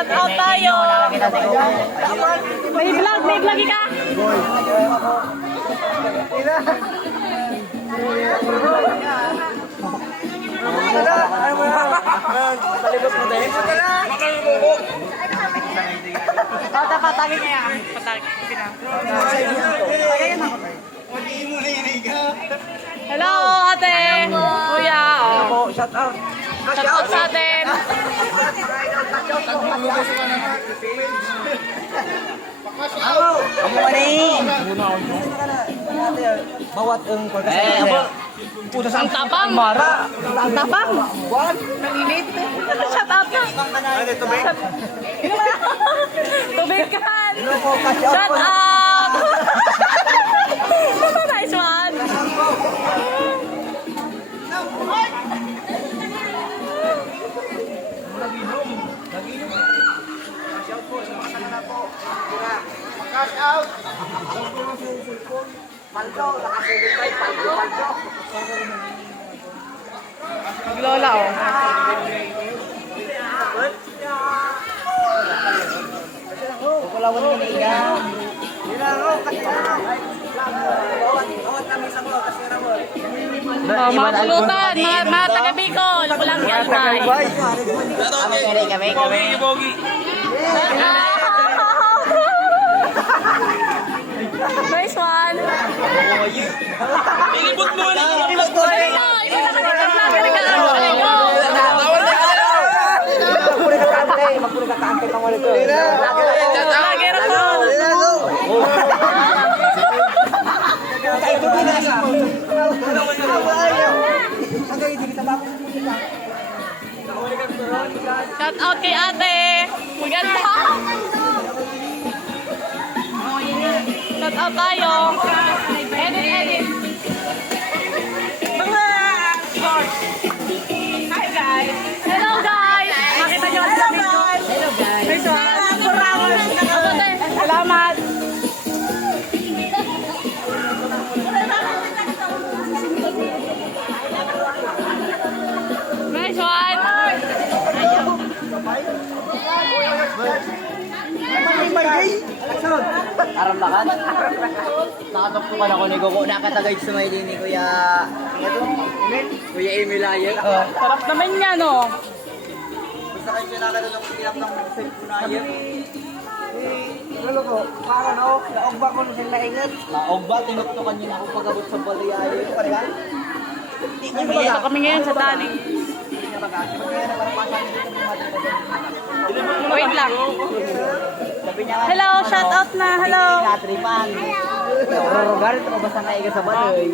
Shout out tayo. May vlog ka. Talibos mo din? Patagin niya. Patagin na. Hello, ate. Kuya. Shout out. Shout out sa atin. Amo ani. Bawat ang pagkasama. Ang tapang. Mara. Ang tapang. What? Nalilit. Shout out na. Ano tubig? Tubig kan. Shout Shout out. Nice one. Cash out. Paldo, nakasilipay, paldo. Maglola oh. Pagkulawan mo niya. Dinaro, kasi bawat kami sa mo, kasi ramo. Mga pulutan, mga taga Bicol. Walang yan ba? Kami. Nice one. Ilibot mo na. Iba na kasi Magpuli ka kante pang wala ko. Lagi rapon. Shout out kay ate. Maganda. Shout out tayo. Edit. Hi guys. Hello guys. Makita niyo ang sabi ko. Hello guys. Salamat. Nice one. Aramlakan. Nakatugtukan ako ni Gogo. Nakatagay sa may ni Kuya Emil Ayer. Sarap naman yan oh. Basta kayo nakatulong ng tinap ng cellphone Ayer. Lalo ko, para no, naogba ko nung sila ingat. Naogba, tinuktukan niyo na ako pag-abot sa balay Ayer. Parehan? Dito kami ngayon sa Tani. Wait lang. Hello, shout out na. Hello. Natripan. Rogar, ito ko basta naiga sa balay.